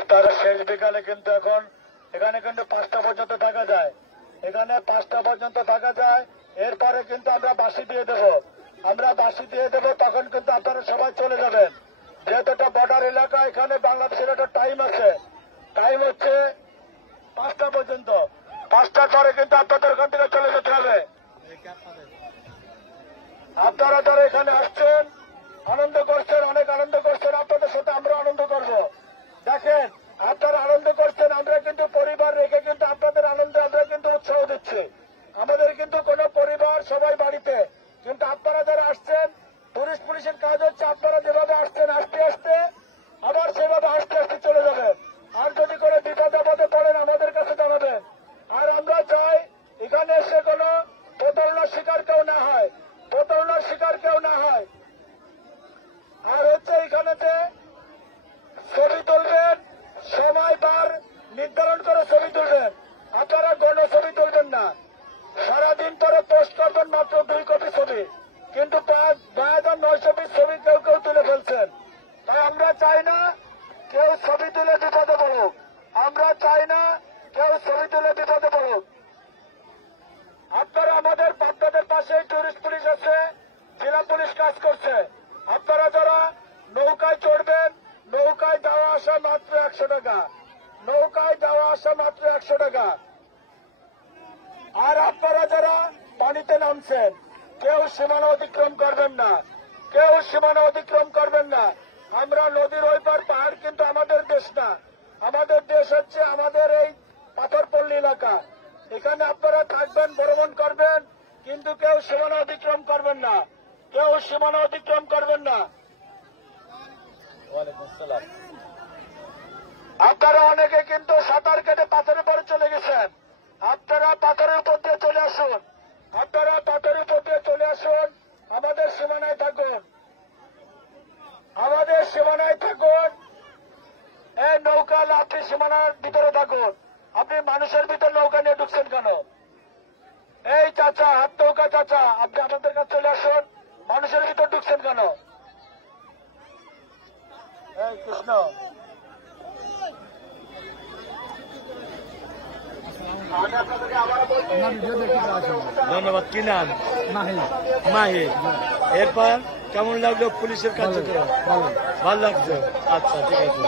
আপনারা শেষ বিকালে কিন্তু এখন এখানে কিন্তু 5টা পর্যন্ত থাকা যায়, এখানে 5টা পর্যন্ত থাকা যায়। এরপরে কিন্তু আমরা বাঁশি দিয়ে দেব, তখন কিন্তু আপনারা সবাই চলে যাবেন। যেহেতু একটা বর্ডার এলাকা, এখানে বাংলাদেশের একটা টাইম আছে, টাইম হচ্ছে 5টা পর্যন্ত। 5টার পরে কিন্তু আপনাদের ওখান থেকে চলে যেতে হবে। আপনারা যারা এখানে আসছেন, আনন্দ করছেন, অনেক আনন্দ করছেন, আপনাদের সাথে আমরা আনন্দ করব। দেখেন, আপনারা আনন্দ করছেন, আমরা কিন্তু পরিবার রেখে কিন্তু আপনাদের আনন্দে আমরা কিন্তু উৎসাহ দিচ্ছি। আমাদের কিন্তু কোনো পরিবার সবাই বাড়িতে, কিন্তু আপনারা যারা আসছেন, টুরিস্ট পুলিশের কাজ হচ্ছে আপনারা যেভাবে আসছেন আস্তে আস্তে আবার সেভাবে আস্তে আস্তে চলে যাবেন। আর যদি কোনো বিপদ আপদে পড়েন আমাদের কাছে জানাবেন। আর আমরা চাই এখানে এসে কোনো প্রতারণার শিকার কেউ না হয়, আর হচ্ছে এখানে যে ছবি তুলবেন, সময় বার নির্ধারণ করে ছবি তুলবেন। আপনারা গণ ছবি তুলবেন না, সারাদিন ধরে পোস্ট করবেন মাত্র 2 কপি ছবি, কিন্তু প্রায় 2900 পিস ছবি কেউ তুলে ফেলছেন। তাই আমরা চাই না কেউ ছবি তুলে বিপদে পড়ুক, আপনারা আমাদের আপনাদের পাশে টুরিস্ট পুলিশ আছে, জেলা পুলিশ কাজ করছে। আপনারা যারা নৌকায় চড়বেন, নৌকায় যাওয়া আসা মাত্র 100 টাকা, আর আপনারা যারা পানিতে নামছেন কেউ সীমানা অতিক্রম করবেন না, আমরা নদীর ওই পার, পাহাড় কিন্তু আমাদের দেশ না, আমাদের দেশ হচ্ছে আমাদের এই পাথরপল্লী এলাকা। এখানে আপনারা থাকবেন, ভ্রমণ করবেন, কিন্তু কেউ সীমানা অতিক্রম করবেন না, আপনারা অনেকে কিন্তু সাঁতার কেটে পাথরের পরে চলে গেছেন। আপনারা পাথরের উপর দিয়ে চলে আসুন, আমাদের সীমানায় থাকুন, এই নৌকা আপনি সীমানার ভিতরে থাকুন। আপনি মানুষের ভিতর নৌকা নিয়ে ঢুকছেন কেন? এই চাচা, হাত নৌকা চাচা, আপনি আমাদের কাছে চলে আসুন, মানুষের ভিতর ঢুকছেন কেন? এই কৃষ্ণ, ধন্যবাদ। কি নাম? মাহি। এরপর কেমন লাগলো পুলিশের কার্যক্রম? ভালো লাগছে। আচ্ছা, ঠিক আছে।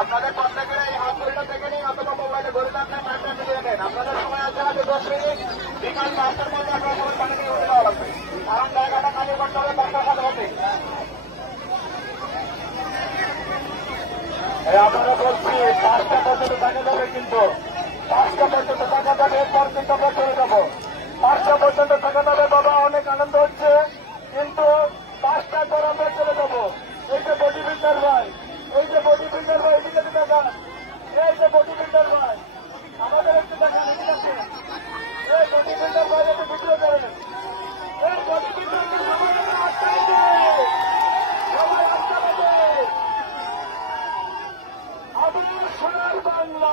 আপনাদের প্রত্যেকের এই হাত ঘড়িটা দেখে নিন, অথবা মোবাইলে ঘড়ি থাকলে টাইমটা মিলিয়ে নেন। আপনাদের সময় আছে হাতে 10 মিনিট, বিকাল 5টার মধ্যে আপনার সবাই পানি নিয়ে উঠে দেওয়া লাগবে, কারণ জায়গাটা খালি করতে হবে 5টার সাথে। আপনারা বলছি 5টা পর্যন্ত দেখা যাবে, কিন্তু 5টা পর্যন্ত দেখা যাবে, এরপর কিন্তু আমরা চলে যাবো। 5টা পর্যন্ত থাকা যাবে বাবা, অনেক আনন্দ হচ্ছে, কিন্তু 5টার পর আমরা চলে যাবো। এই যে বডি বিল্ডার ভাই, এদিকে দেখান, আমাদের একটু দেখান, এই বডি বিল্ডার ভাই একটু ভিডিও করেন, এই বডি বিল্ডারকে সবাই সোনার বাংলা,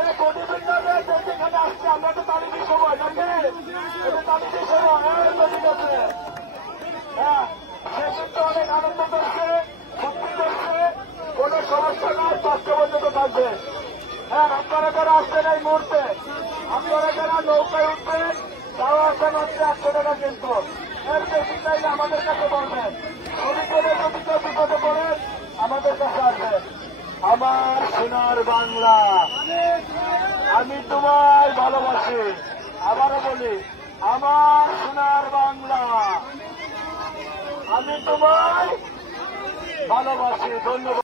এই বডি বিল্ডাররা যেখানে আসছে আমরা তো তালিমের সময় দেখেন, তালিমের সময় ঠিক আছে। হ্যাঁ, সে কিন্তু অনেক আনন্দ করছে, ফুর্তি করছে, কোন সমস্যা নয়, 5টা পর্যন্ত থাকবে। হ্যাঁ, আপনারা যারা আসছেন এই মুহূর্তে, আপনারা যারা নৌকায় উঠবেন, তাও আসা মাত্র 100 টাকা, কিন্তু এর বেশি চাইলে আমাদের কাছে বলবেন। ছবি করে যদি কেউ বিপদে পড়েন আমাদের কাছে আসবেন। আমার সোনার বাংলা, আমি তোমায় ভালোবাসি, আবারও বলি, আমার সোনার বাংলা, আমি তোমায় ভালোবাসি। ধন্যবাদ।